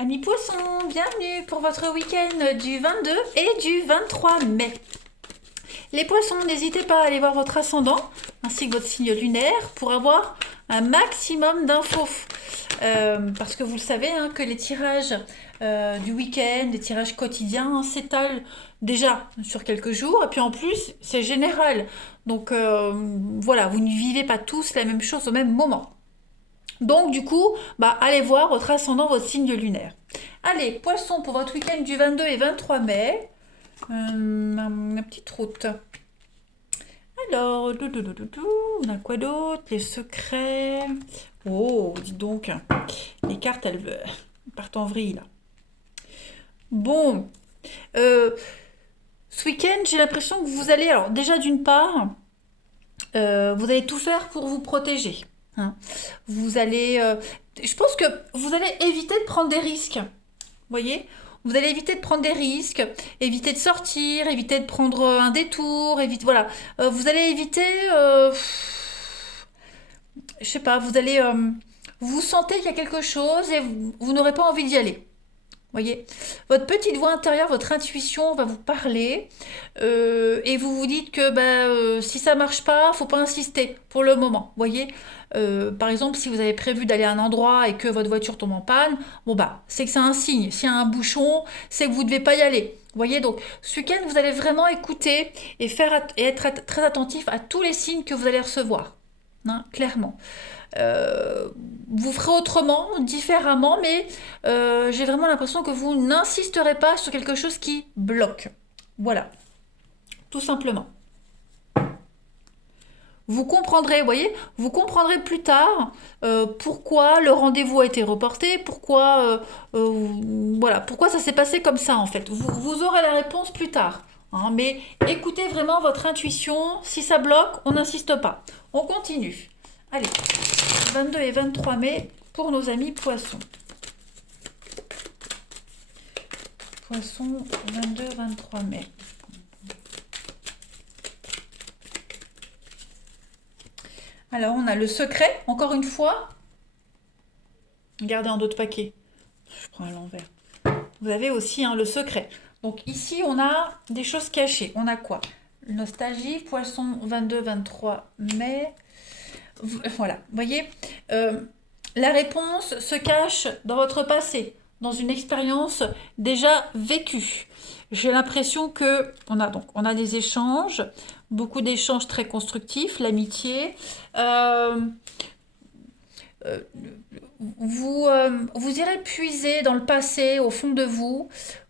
Amis poissons, bienvenue pour votre week-end du 22 et du 23 mai. Les poissons, n'hésitez pas à aller voir votre ascendant ainsi que votre signe lunaire pour avoir un maximum d'infos. Parce que vous le savez que les tirages du week-end, les tirages quotidiens s'étalent déjà sur quelques jours et puis en plus c'est général. Donc voilà, vous ne vivez pas tous la même chose au même moment. Donc du coup, allez voir votre ascendant, votre signe lunaire. Allez, poisson pour votre week-end du 22 et 23 mai. Ma petite route. Alors, on a quoi d'autre? Les secrets. Oh, dis donc. Les cartes, elles partent en vrille là. Bon, ce week-end, j'ai l'impression que vous allez, alors déjà d'une part, vous allez tout faire pour vous protéger. Hein. Vous allez, je pense que vous allez éviter de prendre des risques. Voyez, vous allez éviter de prendre des risques, éviter de sortir, éviter de prendre un détour, voilà. Vous allez éviter, je sais pas, vous sentez qu'il y a quelque chose et vous n'aurez pas envie d'y aller. Voyez, votre petite voix intérieure, votre intuition va vous parler et vous vous dites que si ça marche pas, faut pas insister pour le moment. Voyez, par exemple, si vous avez prévu d'aller à un endroit et que votre voiture tombe en panne, c'est que c'est un signe. S'il y a un bouchon, c'est que vous devez pas y aller. Voyez, donc ce week-end, vous allez vraiment écouter et être très attentif à tous les signes que vous allez recevoir. Hein, clairement. Euh, Vous ferez autrement, différemment, mais j'ai vraiment l'impression que vous n'insisterez pas sur quelque chose qui bloque. Voilà, tout simplement. Vous comprendrez, voyez, vous comprendrez plus tard pourquoi le rendez-vous a été reporté, voilà, pourquoi ça s'est passé comme ça en fait. Vous aurez la réponse plus tard. Hein, mais écoutez vraiment votre intuition. Si ça bloque, on n'insiste pas. On continue. Allez, 22 et 23 mai pour nos amis poissons. Poissons, 22-23 mai. Alors, on a le secret, encore une fois. Regardez en d'autres paquets. Je prends à l'envers. Vous avez aussi le secret. Donc ici, on a des choses cachées. On a quoi? Nostalgie, poisson, 22-23 mai. Voilà, vous voyez, la réponse se cache dans votre passé, dans une expérience déjà vécue. J'ai l'impression que on a des échanges, beaucoup d'échanges très constructifs, l'amitié. Euh, euh, vous irez puiser dans le passé, au fond de vous,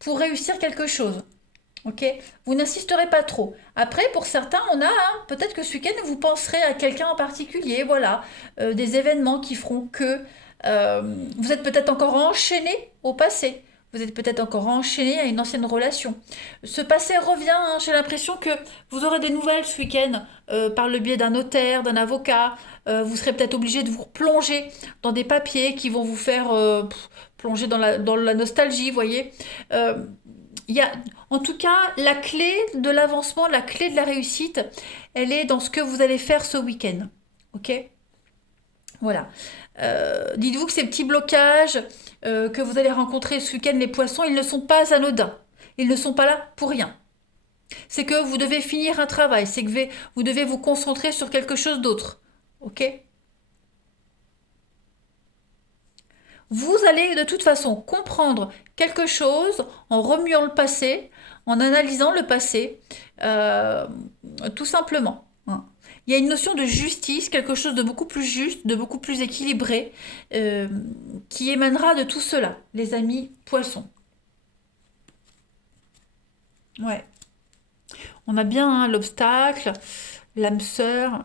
pour réussir quelque chose. Ok, vous n'insisterez pas trop. Après, pour certains, peut-être que ce week-end, vous penserez à quelqu'un en particulier, voilà, des événements qui feront que vous êtes peut-être encore enchaîné au passé. Vous êtes peut-être encore enchaîné à une ancienne relation. Ce passé revient, hein, j'ai l'impression que vous aurez des nouvelles ce week-end par le biais d'un notaire, d'un avocat. Vous serez peut-être obligé de vous replonger dans des papiers qui vont vous faire plonger dans la nostalgie, voyez. Euh, il y a, En tout cas, la clé de l'avancement, la clé de la réussite, elle est dans ce que vous allez faire ce week-end. Ok? Voilà. Dites-vous que ces petits blocages que vous allez rencontrer ce week-end, les poissons, ils ne sont pas anodins. Ils ne sont pas là pour rien. C'est que vous devez finir un travail, c'est que vous devez vous concentrer sur quelque chose d'autre. Ok? Vous allez de toute façon comprendre quelque chose en remuant le passé, en analysant le passé, euh, tout simplement. Hein. Il y a une notion de justice, quelque chose de beaucoup plus juste, de beaucoup plus équilibré, euh, qui émanera de tout cela, les amis poissons. Ouais. On a bien l'obstacle, l'âme sœur.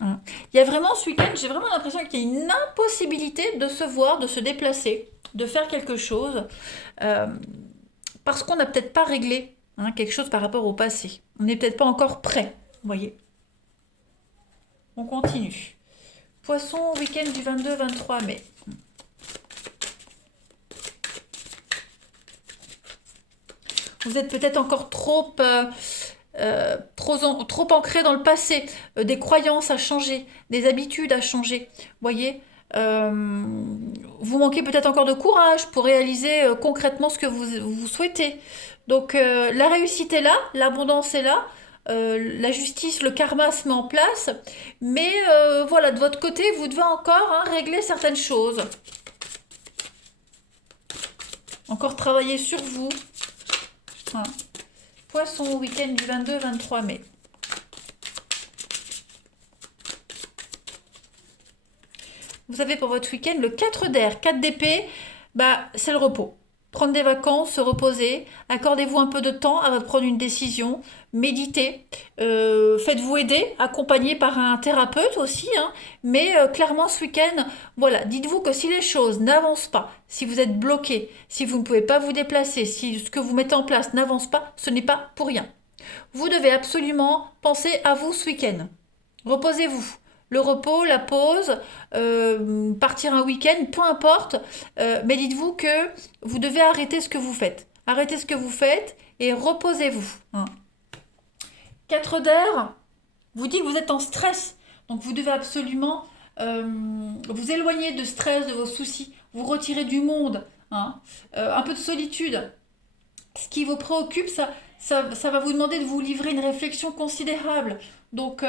Hein. Il y a vraiment ce week-end, j'ai vraiment l'impression qu'il y a une impossibilité de se voir, de se déplacer, de faire quelque chose, euh, parce qu'on n'a peut-être pas réglé quelque chose par rapport au passé. On n'est peut-être pas encore prêt, vous voyez. On continue. Poisson, week-end du 22-23 mai. Vous êtes peut-être encore trop ancré dans le passé, des croyances à changer, des habitudes à changer. Voyez, vous manquez peut-être encore de courage pour réaliser concrètement ce que vous souhaitez. Donc la réussite est là, l'abondance est là, la justice, le karma se met en place, mais voilà, de votre côté, vous devez encore hein, régler certaines choses. Encore travailler sur vous. Hein. Poisson, week-end du 22-23 mai. Vous avez pour votre week-end le 4 d'air, 4 d'épée, bah, c'est le repos. Prendre des vacances, se reposer, accordez-vous un peu de temps avant de prendre une décision, méditez, faites-vous aider, accompagné par un thérapeute aussi, hein, mais clairement ce week-end, voilà, dites-vous que si les choses n'avancent pas, si vous êtes bloqué, si vous ne pouvez pas vous déplacer, si ce que vous mettez en place n'avance pas, ce n'est pas pour rien. Vous devez absolument penser à vous ce week-end. Reposez-vous. Le repos, la pause, partir un week-end, peu importe, mais dites-vous que vous devez arrêter ce que vous faites. Arrêtez ce que vous faites et reposez-vous. Hein. 4 d'air, vous dit que vous êtes en stress, donc vous devez absolument vous éloigner de stress, de vos soucis, vous retirer du monde, hein. Un peu de solitude. Ce qui vous préoccupe, ça va vous demander de vous livrer une réflexion considérable. Donc,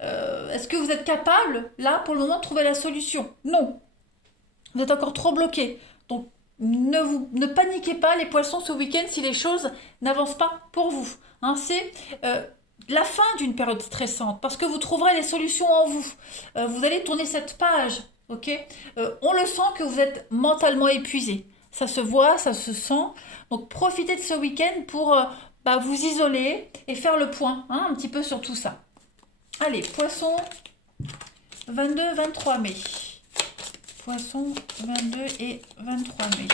est-ce que vous êtes capable, là, pour le moment, de trouver la solution? Non. Vous êtes encore trop bloqué. Donc, ne paniquez pas, les poissons, ce week-end, si les choses n'avancent pas pour vous. Hein, c'est la fin d'une période stressante, parce que vous trouverez les solutions en vous. Vous allez tourner cette page, ok. On le sent que vous êtes mentalement épuisé. Ça se voit, ça se sent. Donc, profitez de ce week-end pour vous isoler et faire le point hein, un petit peu sur tout ça. Allez, poisson, 22-23 mai. Poisson, 22 et 23 mai.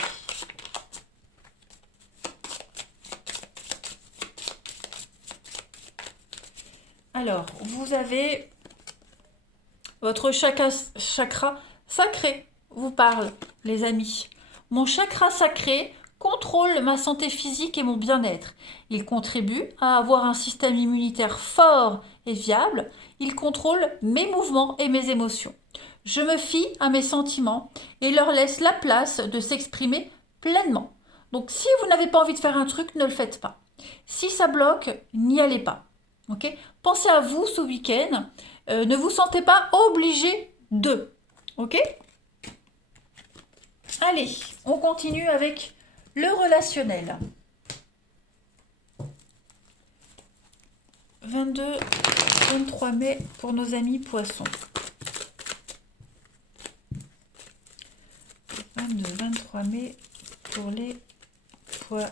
Alors, vous avez votre chakra sacré, vous parle, les amis. Mon chakra sacré contrôle ma santé physique et mon bien-être. Il contribue à avoir un système immunitaire fort et viable. Il contrôle mes mouvements et mes émotions. Je me fie à mes sentiments et leur laisse la place de s'exprimer pleinement. Donc si vous n'avez pas envie de faire un truc, ne le faites pas. Si ça bloque, n'y allez pas. Okay. Pensez à vous ce week-end. Ne vous sentez pas obligé de. Ok? Allez, on continue avec le relationnel. 22-23 mai pour nos amis poissons. 22-23 mai pour les poissons.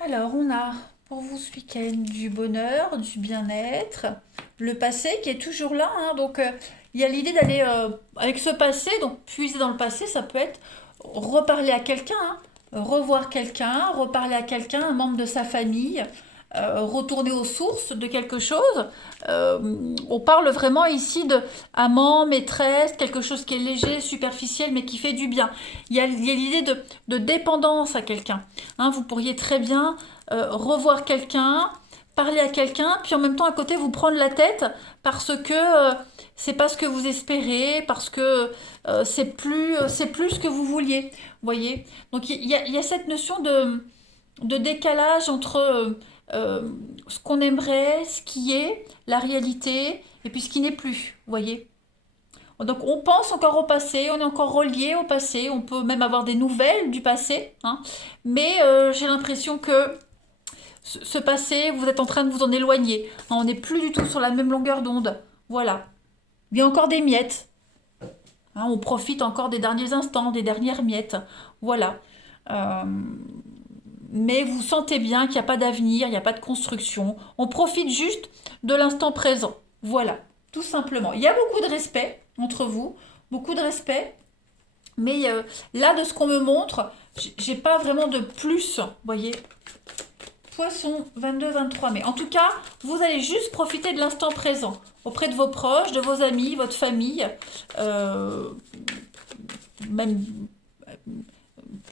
Alors, on a pour vous ce week-end du bonheur, du bien-être, le passé qui est toujours là. Hein, donc, il y a l'idée d'aller avec ce passé, donc puiser dans le passé, ça peut être reparler à quelqu'un, hein, revoir quelqu'un, reparler à quelqu'un, un membre de sa famille, retourner aux sources de quelque chose. On parle vraiment ici de amant, maîtresse, quelque chose qui est léger, superficiel, mais qui fait du bien. Il y a l'idée de dépendance à quelqu'un. Hein, vous pourriez très bien revoir quelqu'un, parler à quelqu'un, puis en même temps à côté vous prendre la tête parce que c'est pas ce que vous espérez, parce que c'est plus ce que vous vouliez. Voyez. Donc il y a cette notion de décalage entre ce qu'on aimerait, ce qui est, la réalité, et puis ce qui n'est plus, vous voyez. Donc on pense encore au passé, on est encore relié au passé, on peut même avoir des nouvelles du passé, hein, mais j'ai l'impression que ce passé, vous êtes en train de vous en éloigner. Hein, on n'est plus du tout sur la même longueur d'onde. Voilà. Il y a encore des miettes. Hein, on profite encore des derniers instants, des dernières miettes. Voilà. Mais vous sentez bien qu'il n'y a pas d'avenir, il n'y a pas de construction. On profite juste de l'instant présent. Voilà, tout simplement. Il y a beaucoup de respect entre vous, beaucoup de respect. Mais là, de ce qu'on me montre, j'ai pas vraiment de plus, vous voyez. Poisson, 22-23 mai. En tout cas, vous allez juste profiter de l'instant présent auprès de vos proches, de vos amis, votre famille, même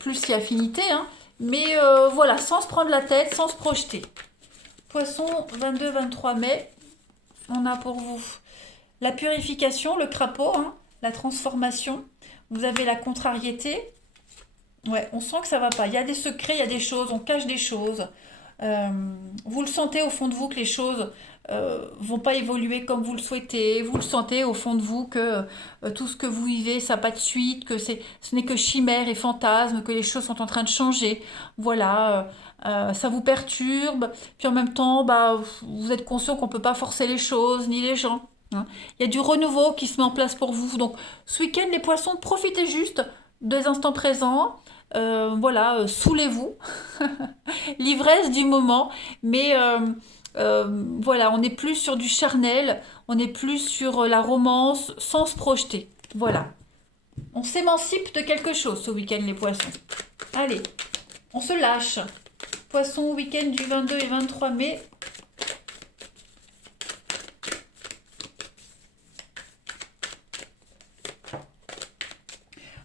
plus si affinité, hein. Mais voilà, sans se prendre la tête, sans se projeter. Poisson, 22-23 mai, on a pour vous La purification, le crapaud, hein, la transformation. Vous avez la contrariété. Ouais, on sent que ça va pas. Il y a des secrets, il y a des choses, on cache des choses. Euh, vous le sentez au fond de vous que les choses vont pas évoluer comme vous le souhaitez. Vous le sentez au fond de vous que tout ce que vous vivez, ça n'a pas de suite, que ce n'est que chimère et fantasme, que les choses sont en train de changer. Voilà, ça vous perturbe. Puis en même temps, bah, vous êtes conscient qu'on peut pas forcer les choses ni les gens. Hein. Il y a du renouveau qui se met en place pour vous. Donc ce week-end, les poissons, profitez juste des instants présents. Voilà, saoulez-vous, l'ivresse du moment, mais voilà, on n'est plus sur du charnel, on n'est plus sur la romance sans se projeter. Voilà, on s'émancipe de quelque chose ce week-end les poissons. Allez, on se lâche. Poisson, week-end du 22 et 23 mai.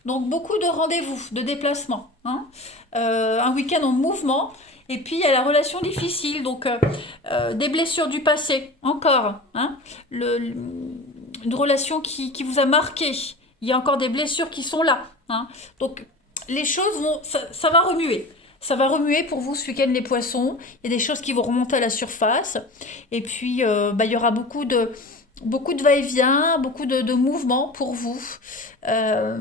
Donc beaucoup de rendez-vous, de déplacements. Hein. Un week-end en mouvement. Et puis il y a la relation difficile, donc des blessures du passé, encore. Hein. Une relation qui vous a marqué. Il y a encore des blessures qui sont là. Hein. Donc les choses vont, ça va remuer. Ça va remuer pour vous ce week-end les poissons. Il y a des choses qui vont remonter à la surface. Et puis bah, il y aura beaucoup de va-et-vient, beaucoup de mouvements pour vous. Euh,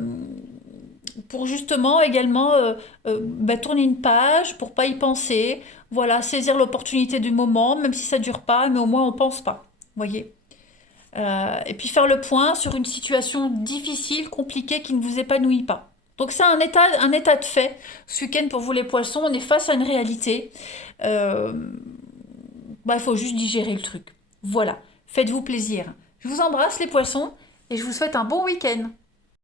pour justement également bah, tourner une page, pour pas y penser, voilà, saisir l'opportunité du moment, même si ça dure pas, mais au moins on pense pas, voyez. Et puis faire le point sur une situation difficile, compliquée, qui ne vous épanouit pas. Donc c'est un état de fait. Ce week-end pour vous les poissons, on est face à une réalité. Euh, bah, il faut juste digérer le truc. Voilà, faites-vous plaisir. Je vous embrasse les poissons et je vous souhaite un bon week-end.